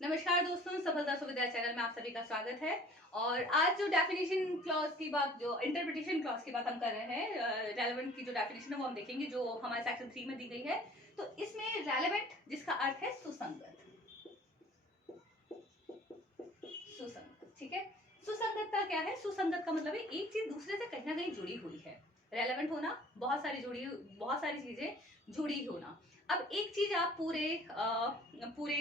नमस्कार दोस्तों, सफलता सुविधा चैनल में आप सभी का स्वागत है। और आज जो डेफिनेशन क्लॉज की बात, जो इंटरप्रिटेशन क्लॉज की बात हम कर रहे हैं, रेलेवेंट की जो डेफिनेशन है वो हम देखेंगे, जो हमारे सेक्शन 3 में दी गई है। तो इसमें रेलेवेंट जिसका अर्थ है सुसंगत, सुसंगत, ठीक है। सुसंगतता क्या है? सुसंगत का मतलब है एक चीज दूसरे से कहीं ना कहीं जुड़ी हुई है। रेलेवेंट होना, बहुत सारी चीजें जुड़ी होना। अब एक चीज आप पूरे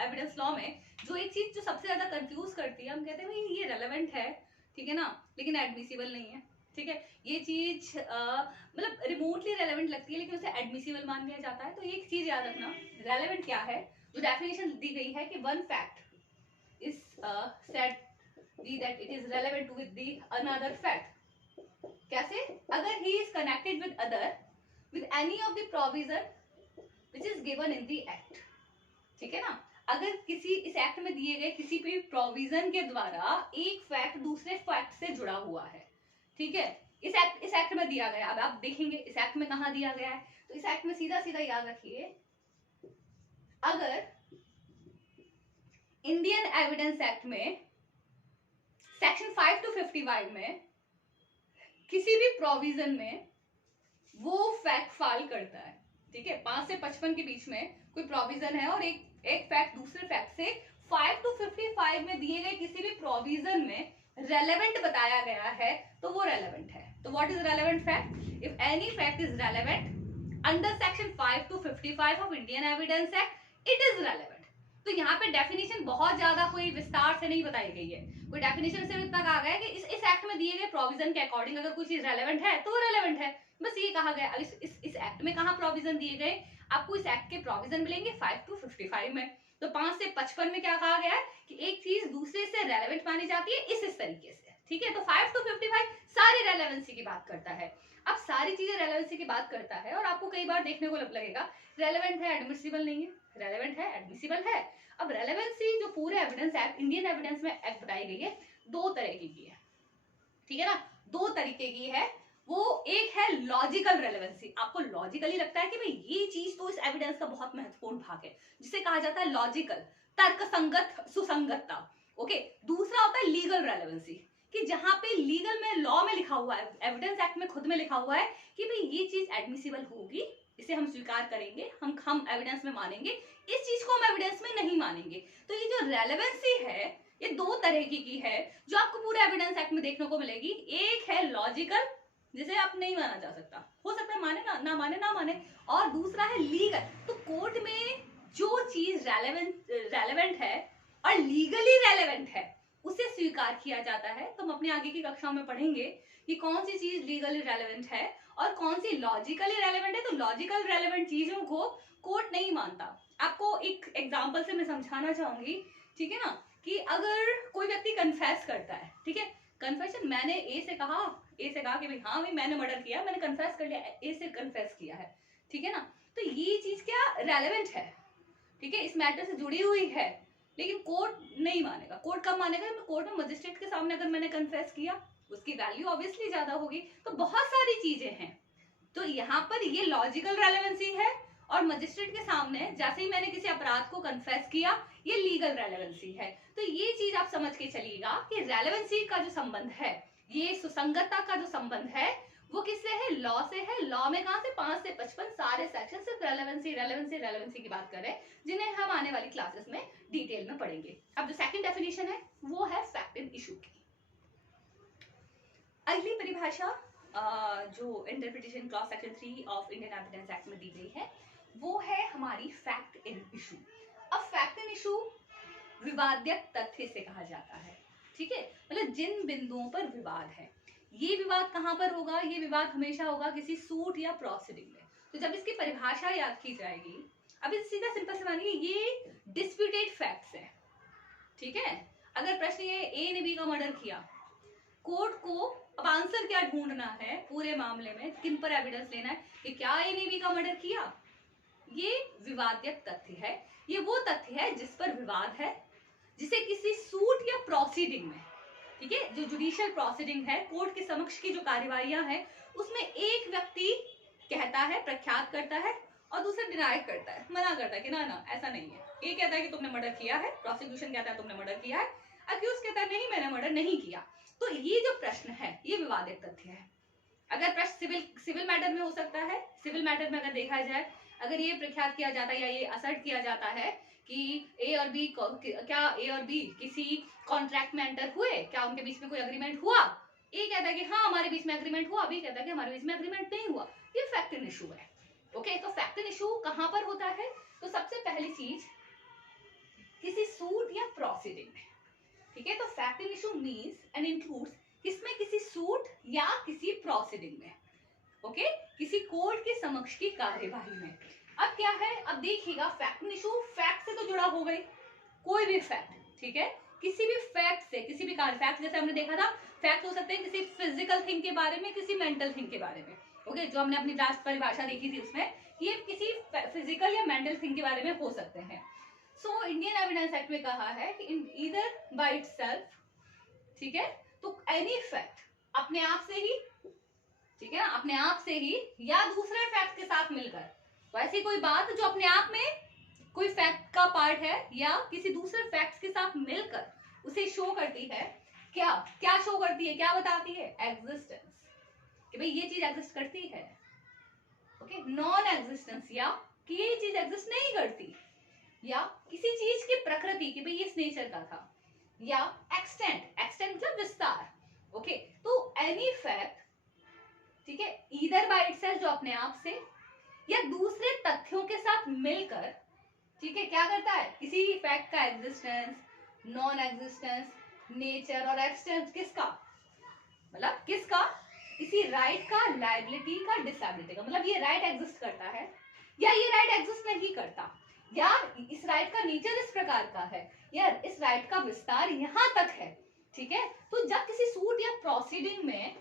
एविडेंस लॉ में जो एक चीज जो सबसे ज्यादा कंफ्यूज करती है, हम कहते हैं भाई ये रेलेवेंट है, ठीक है ना, लेकिन एडमिसिबल नहीं है, ठीक है। ये चीज मतलब रिमोटली रेलेवेंट लगती है लेकिन उसे एडमिसिबल मान लिया जाता है। तो एक चीज याद रखना, रेलेवेंट क्या है, जो डेफिनेशन दी गई है कि one fact is said that it is relevant with the another fact. कैसे? अगर he is connected with any of the provision which is given in the act, ठीक है ना। अगर किसी इस एक्ट में दिए गए किसी भी प्रोविजन के द्वारा एक फैक्ट दूसरे फैक्ट से जुड़ा हुआ है, ठीक है। इस एक्ट में दिया गया, अब आप देखेंगे इस एक्ट में कहा दिया गया है। तो इस एक्ट में सीधा सीधा याद रखिए, अगर इंडियन एविडेंस एक्ट में सेक्शन 5 to 55 में किसी भी प्रोविजन में वो फैक्ट फाइल करता है, ठीक है। 5 से 55 के बीच में कोई प्रोविजन है और एक फैक्ट दूसरे फैक्ट से 5 to 55 में दिए गए किसी भी प्रोविजन में रेलेवेंट बताया गया है, तो वो रेलेवेंट है। तो what is relevant fact? If any fact is relevant under section 5 to 55 of Indian evidence act, it is relevant. तो यहाँ पे डेफिनेशन बहुत ज्यादा कोई विस्तार से नहीं बताई गई है। कोई डेफिनेशन सिर्फ इतना कहा गया है कि इस एक्ट में दिए गए प्रोविजन के अकॉर्डिंग अगर कोई चीज रेलेवेंट है तो वो रेलेवेंट है, बस ये कहा गया। इस एक्ट में कहाँ प्रोविजन दिए गए? आपको इस एक्ट के प्रोविजन मिलेंगे 5 to 55 में। तो 5 से 55 में क्या कहा गया है कि एक चीज दूसरे से रेलेवेंट मानी जाती है इस तरीके से, ठीक है। तो 5 to 55 सारी रेलेवेंसी की बात करता है। अब सारी चीजें रेलेवेंसी की बात करता है और आपको कई बार देखने को लगेगा रेलेवेंट है एडमिसिबल नहीं है, रेलेवेंट है एडमिसिबल है। अब रेलेवेंसी जो पूरे एविडेंस एक्ट, इंडियन एविडेंस में एक्ट बताई गई है, दो तरह की है, ठीक है ना। दो तरीके की है। वो एक है लॉजिकल रेलेवेंसी, आपको लॉजिकली लगता है कि भाई ये चीज तो इस एविडेंस का बहुत महत्वपूर्ण भाग है, जिसे कहा जाता है लॉजिकल, तर्कसंगत सुसंगतता। ओके। दूसरा होता है लीगल रेलेवेंसी, कि जहां पे लीगल में, लॉ में लिखा हुआ है, एविडेंस एक्ट में खुद में लिखा हुआ है कि भाई ये चीज एडमिसिबल होगी, इसे हम स्वीकार करेंगे, हम एविडेंस में मानेंगे, इस चीज को हम एविडेंस में नहीं मानेंगे। तो ये जो रेलेवेंसी है ये दो तरह की है जो आपको पूरे एविडेंस एक्ट में देखने को मिलेगी। एक है लॉजिकल, जिसे आप नहीं माना जा सकता, हो सकता है माने ना माने, और दूसरा है लीगल। तो कोर्ट में जो चीज रेलेवेंट है और लीगली रेलेवेंट है उसे स्वीकार किया जाता है। तो हम अपने आगे की कक्षाओं में पढ़ेंगे कि कौन सी चीज लीगली रेलेवेंट है और कौन सी लॉजिकली रेलेवेंट है। तो लॉजिकल रेलेवेंट चीजों को कोर्ट नहीं मानता। आपको एक एग्जांपल से मैं समझाना चाहूंगी, ठीक है ना, कि अगर कोई व्यक्ति कन्फेस करता है, ठीक है, कन्फेशन, मैंने ए से कहा कि भाई हाँ भाई मैंने मर्डर किया, मैंने कन्फेस कर लिया, ए से कन्फेस किया है, ठीक है ना। तो ये चीज क्या रेलेवेंट है, ठीक है, इस मैटर से जुड़ी हुई है, लेकिन कोर्ट नहीं मानेगा। कोर्ट कब मानेगा? कोर्ट में मजिस्ट्रेट के सामने अगर मैंने कन्फेस किया, उसकी वैल्यू ऑब्वियसली ज्यादा होगी। तो बहुत सारी चीजें हैं। तो यहाँ पर ये लॉजिकल रेलेवेंसी है, और मजिस्ट्रेट के सामने जैसे ही मैंने किसी अपराध को कन्फेस किया, ये लीगल रेलेवेंसी है। तो ये चीज आप समझ के चलिएगा कि रेलेवेंसी का जो संबंध है, ये सुसंगतता का जो संबंध है, वो किससे है? लॉ से है। लॉ में कहां से? 5 से 55 सारे सेक्शन सिर्फ रेलेवेंसी की बात कर रहे हैं, जिन्हें हम आने वाली क्लासेस में डिटेल में पढ़ेंगे। अब जो सेकंड डेफिनेशन है वो है फैक्ट इन इशू की। अगली परिभाषा जो interpretation clause section 3 of Indian evidence act में दी गई है, वो है हमारी फैक्ट इन इशू। अब फैक्ट इन इशू विवाद्य तथ्य से कहा जाता है, ठीक है, मतलब जिन बिंदुओं पर विवाद है। ये विवाद कहां पर होगा? ये विवाद हमेशा होगा किसी सूट या प्रोसीडिंग में। तो जब इसकी परिभाषा याद की जाएगी, अभी सीधा सिंपल से मानिए ये डिस्प्यूटेड फैक्ट्स है, ठीक है। अगर प्रश्न ये ए ने बी का मर्डर किया, कोर्ट को अब आंसर क्या ढूंढना है पूरे मामले में, किन पर एविडेंस लेना है कि क्या ए ने बी का मर्डर किया? ये विवाद्य तथ्य है। ये वो तथ्य है जिस पर विवाद है, जिसे किसी सूट या प्रोसीडिंग में, ठीक है, जो जुडिशियल प्रोसीडिंग है, कोर्ट के समक्ष की जो कार्यवाहियां हैं, उसमें एक व्यक्ति कहता है, प्रख्यात करता है, और दूसरा डिनाई करता है, मना करता है कि ना ऐसा नहीं है, ये कहता है कि तुमने मर्डर किया है, प्रोसिक्यूशन कहता है तुमने मर्डर किया है, अक्यूज कहता है नहीं मैंने मर्डर नहीं किया। तो ये जो प्रश्न है ये विवादित तथ्य है। अगर प्रश्न सिविल मैटर में हो सकता है, सिविल मैटर में अगर देखा जाए, अगर ये प्रख्यात किया जाता है या ये असर्ट किया जाता है कि ए और बी, क्या ए और बी किसी कॉन्ट्रैक्ट में एंटर हुए, क्या उनके बीच में कोई अग्रीमेंट हुआ, ए कहता है कि हाँ हमारे बीच में अग्रीमेंट हुआ, बी कहता है कि हमारे बीच में अग्रीमेंट नहीं हुआ, ये फैक्ट इन इशू है। ओके, तो फैक्ट इन इशू कहां पर होता है? तो सबसे पहली चीज किसी सूट या प्रोसीडिंग में, ठीक है। तो fact in issue means and includes किसमें, किसी सूट या किसी प्रोसीडिंग में, ओके, किसी कोर्ट के समक्ष की कार्यवाही में। अब क्या है, अब देखिएगा फैक्ट इन इशू फैक्ट से तो जुड़ा हो गई, कोई भी फैक्ट, ठीक है, किसी भी फैक्ट से, किसी भी कार्य, फैक्ट जैसे हमने देखा था, फैक्ट हो सकते हैं किसी फिजिकल थिंग के बारे में, किसी मेंटल थिंग के बारे में, ओके, जो हमने अपनी लास्ट परिभाषा देखी थी उसमें, ये किसी फिजिकल या मेंटल थिंग के बारे में हो सकते हैं। सो इंडियन एविडेंस एक्ट में कहा है कि इन ईदर बाय इटसेल्फ, ठीक है, तो एनी फैक्ट अपने आप से ही, ठीक है ना, अपने आप से ही या दूसरे फैक्ट के साथ मिलकर, तो ऐसी कोई बात जो अपने आप में कोई फैक्ट का पार्ट है या किसी दूसरे फैक्ट के साथ मिलकर उसे शो करती है, क्या क्या शो करती है, क्या बताती है, एग्जिस्टेंस, कि भाई ये चीज एग्जिस्ट करती है, ओके, नॉन एग्जिस्टेंस या कि ये चीज एग्जिस्ट नहीं करती, या किसी चीज की प्रकृति कि भाई ये इस नेचर का था, या एक्सटेंट, एक्सटेंट मतलब विस्तार, ओके, तो एनी फैक्ट, ठीक है, ईदर बाय इटसेल्फ जो अपने आप से या दूसरे तथ्यों के साथ मिलकर, ठीक है, क्या करता है, किसी फैक्ट का एग्जिस्टेंस, नॉन एग्जिस्टेंस, नेचर और एक्सटेंस किसका, मतलब किसका, किसी राइट का, लायबिलिटी का, डिसेबिलिटी का, मतलब ये राइट एग्जिस्ट करता है या ये राइट एग्जिस्ट नहीं करता, या इस राइट का नेचर इस प्रकार का है, या इस राइट का विस्तार यहाँ तक है, ठीक है। तो जब किसी सूट या प्रोसीडिंग में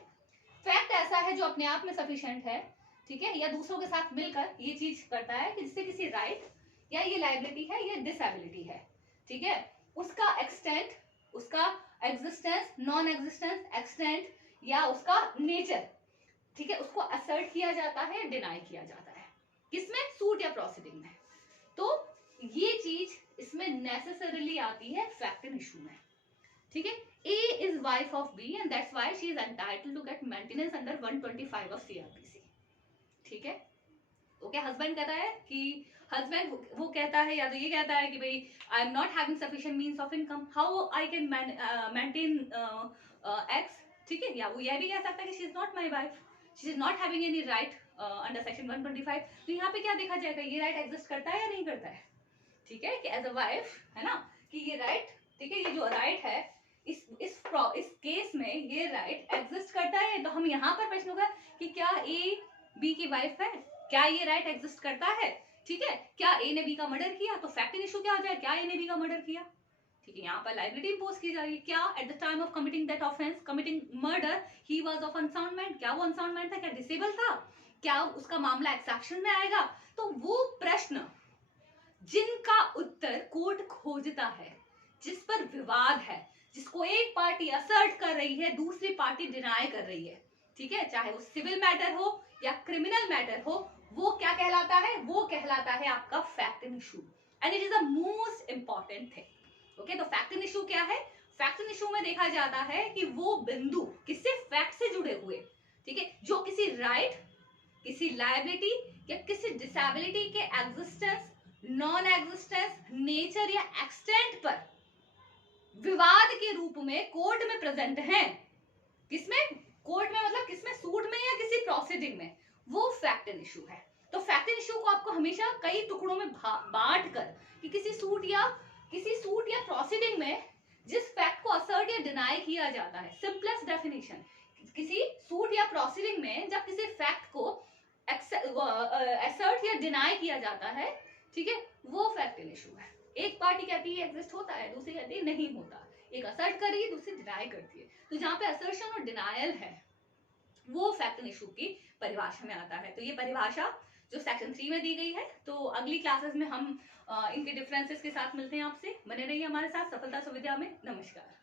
फैक्ट ऐसा है जो अपने आप में सफिशिएंट है, ठीक है, या दूसरों के साथ मिलकर ये चीज करता है कि जिससे किसी राइट या ये लायबिलिटी है या डिसेबिलिटी है, ठीक है, उसका एक्सटेंट, उसका एग्जिस्टेंस, नॉन एग्जिस्टेंस, एक्सटेंट या उसका नेचर, ठीक है, उसको असर्ट किया जाता है, डिनाई किया जाता है, किसमें, सूट या प्रोसीडिंग में। तो ये चीज इसमें नेसेसरीली आती है फैक्ट इन इशू में, ठीक है। A is wife of B and that's why she is entitled to get maintenance under 125 of CRPC, ठीक है। ओके, हस्बैंड कहता है कि हस्बैंड वो कहता है या तो ये कहता है कि भाई I am not having sufficient means of income, how I can maintain x, ठीक है, या वो ये भी कह सकता है कि she is not my wife, she is not having any right under section 125। तो यहाँ पे क्या देखा जाएगा, ये राइट एग्जिस्ट करता है या नहीं करता है, ठीक है, कि एज अ वाइफ है ना, कि ये राइट, ठीक है, ये जो राइट है इस केस में ये राइट एग्जिस्ट करता है। तो हम यहाँ पर प्रश्न होगा कि क्या ए बी की वाइफ है, क्या ये राइट एग्जिस्ट करता है, ठीक है, क्या ए ने बी का मर्डर किया, तो फैक्ट इन इशू क्या हो जाए, क्या ए ने बी का मर्डर किया, ठीक है, यहाँ पर लायबिलिटी इंपोज की जा रही है, क्या at the time of committing that offence, committing murder, he was of unsound mind, क्या वो अनसाउंड माइंड था, क्या डिसेबल था, क्या उसका मामला एक्सेप्शन में आएगा। तो वो प्रश्न जिनका उत्तर कोर्ट खोजता है, जिस पर विवाद है, जिसको एक पार्टी असर्ट कर रही है, दूसरी पार्टी डिनाई कर रही है, ठीक है, चाहे वो सिविल मैटर हो या क्रिमिनल मैटर हो, वो क्या कहलाता है, वो कहलाता है आपका fact in issue, and it is the most important thing. Okay, तो फैक्ट इन इशू क्या है, फैक्ट इन इशू में देखा जाता है कि वो बिंदु किससे, फैक्ट से जुड़े हुए, ठीक है, जो किसी राइट, किसी लायबिलिटी या किसी डिसेबिलिटी के एग्जिस्टेंस, नॉन एग्जिस्टेंस, नेचर या एक्सटेंट पर विवाद के रूप में कोर्ट में प्रेजेंट हैं, किसमें, कोर्ट में, मतलब किसमें, सूट में या किसी प्रोसीडिंग में, वो फैक्ट इन इशू है। तो फैक्ट इन इशू को आपको हमेशा कई टुकड़ों में बांट कर कि किसी सूट या प्रोसीडिंग में जिस फैक्ट को असर्ट या डिनाई किया जाता है, सिंपलेस्ट डेफिनेशन, किसी सूट या प्रोसीडिंग में जब किसी फैक्ट को असर्ट या डिनाई किया जाता है, ठीक है, वो फैक्ट इन इशू है। एक पार्टी कहती है एग्जिस्ट होता है, दूसरी कहती है नहीं होता, एक असर्ट कर रही है, दूसरी डिनाई करती है। तो जहां पे असर्शन और डिनायल है वो फैक्ट इन इशू की परिभाषा में आता है। तो ये परिभाषा जो सेक्शन 3 में दी गई है। तो अगली क्लासेस में हम इनके डिफरेंसेस के साथ मिलते हैं आपसे। बने रहिए हमारे साथ सफलता सुविधा में। नमस्कार।